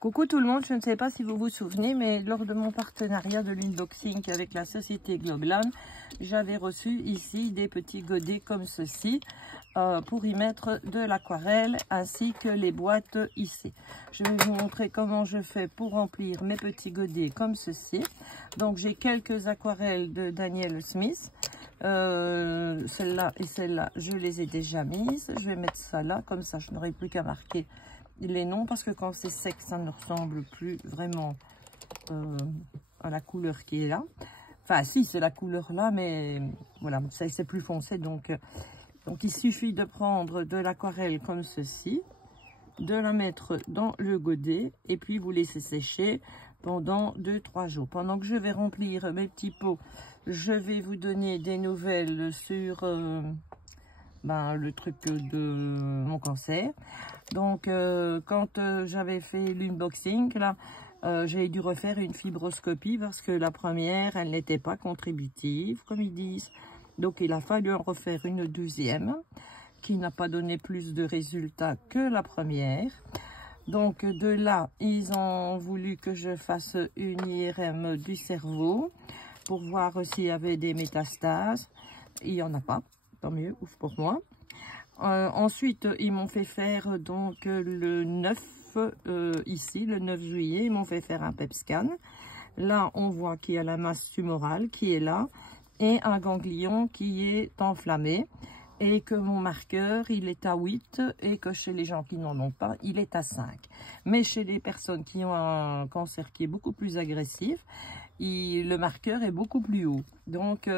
Coucou tout le monde, je ne sais pas si vous vous souvenez, mais lors de mon partenariat de l'unboxing avec la société Globlan, j'avais reçu ici des petits godets comme ceci pour y mettre de l'aquarelle ainsi que les boîtes ici. Je vais vous montrer comment je fais pour remplir mes petits godets comme ceci. Donc j'ai quelques aquarelles de Daniel Smith. Celle-là et celle-là, je les ai déjà mises. Je vais mettre ça là, comme ça je n'aurai plus qu'à marquer les noms, parce que quand c'est sec, ça ne ressemble plus vraiment à la couleur qui est là. Enfin, si, c'est la couleur là, mais voilà, c'est plus foncé. Donc, il suffit de prendre de l'aquarelle comme ceci, de la mettre dans le godet, et puis vous laissez sécher pendant 2-3 jours. Pendant que je vais remplir mes petits pots, je vais vous donner des nouvelles sur le truc de mon cancer. Donc quand j'avais fait l'unboxing là, j'ai dû refaire une fibroscopie parce que la première elle n'était pas contributive comme ils disent, donc il a fallu en refaire une deuxième qui n'a pas donné plus de résultats que la première. Donc de là ils ont voulu que je fasse une IRM du cerveau pour voir s'il y avait des métastases. Il n'y en a pas, tant mieux, ouf pour moi. Ensuite, ils m'ont fait faire donc le 9, ici, le 9 juillet, ils m'ont fait faire un PET scan. Là, on voit qu'il y a la masse tumorale qui est là et un ganglion qui est enflammé. Et que mon marqueur, il est à 8 et que chez les gens qui n'en ont pas, il est à 5. Mais chez les personnes qui ont un cancer qui est beaucoup plus agressif, le marqueur est beaucoup plus haut. Donc,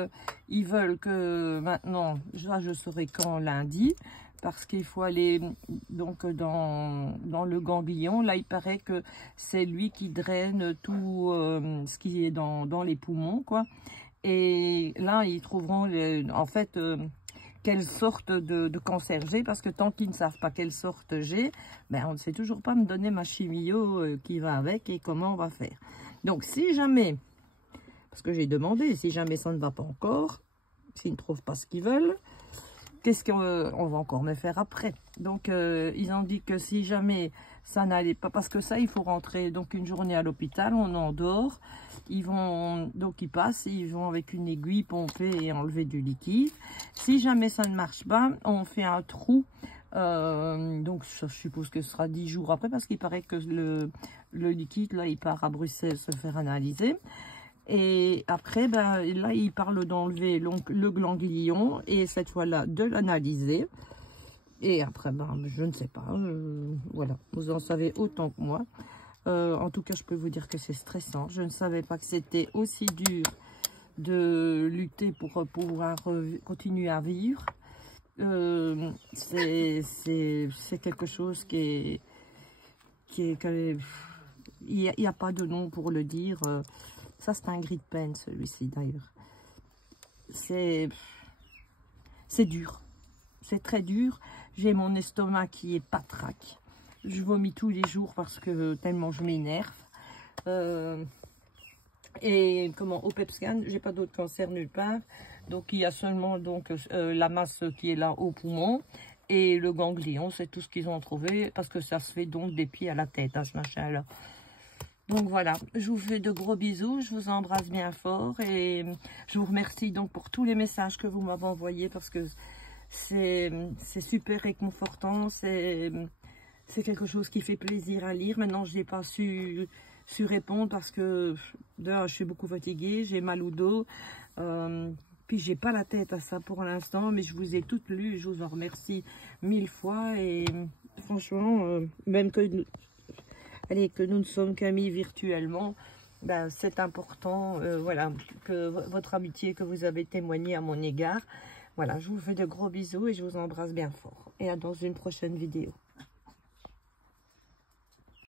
ils veulent que maintenant, je saurai quand lundi, parce qu'il faut aller donc dans le ganglion. Là, il paraît que c'est lui qui draine tout ce qui est dans les poumons, quoi. Et là, ils trouveront, en fait... quelle sorte de cancer j'ai, parce que tant qu'ils ne savent pas quelle sorte j'ai, ben on ne sait toujours pas me donner ma chimio qui va avec et comment on va faire. Donc si jamais, parce que j'ai demandé, si jamais ça ne va pas encore, s'ils ne trouvent pas ce qu'ils veulent, qu'est-ce qu'on va encore me faire après? Donc ils ont dit que si jamais ça n'allait pas, parce que ça il faut rentrer donc une journée à l'hôpital, on endort, ils passent, ils vont avec une aiguille pomper et enlever du liquide. Si jamais ça ne marche pas, on fait un trou, donc je suppose que ce sera 10 jours après, parce qu'il paraît que le liquide là il part à Bruxelles se faire analyser. Et après, là, il parle d'enlever le ganglion et cette fois-là de l'analyser. Et après, je ne sais pas. Voilà, vous en savez autant que moi. En tout cas, je peux vous dire que c'est stressant. Je ne savais pas que c'était aussi dur de lutter pour pouvoir continuer à vivre. C'est quelque chose il n'y a pas de nom pour le dire. Ça, c'est un gris de peine, celui-ci, d'ailleurs. C'est dur. C'est très dur. J'ai mon estomac qui est patraque. Je vomis tous les jours parce que tellement je m'énerve. Et au PET scan, j'ai pas d'autre cancer nulle part. Donc, il y a seulement la masse qui est là au poumon. Et le ganglion, c'est tout ce qu'ils ont trouvé. Parce que ça se fait donc des pieds à la tête, ce machin-là. Donc voilà, je vous fais de gros bisous, je vous embrasse bien fort et je vous remercie donc pour tous les messages que vous m'avez envoyés, parce que c'est super réconfortant, c'est quelque chose qui fait plaisir à lire. Maintenant, je n'ai pas su répondre parce que je suis beaucoup fatiguée, j'ai mal au dos, puis j'ai pas la tête à ça pour l'instant, mais je vous ai toutes lues, je vous en remercie 1000 fois et franchement, même que nous ne sommes qu'amis virtuellement, c'est important, voilà, que votre amitié que vous avez témoigné à mon égard. Voilà, je vous fais de gros bisous et je vous embrasse bien fort. Et à dans une prochaine vidéo.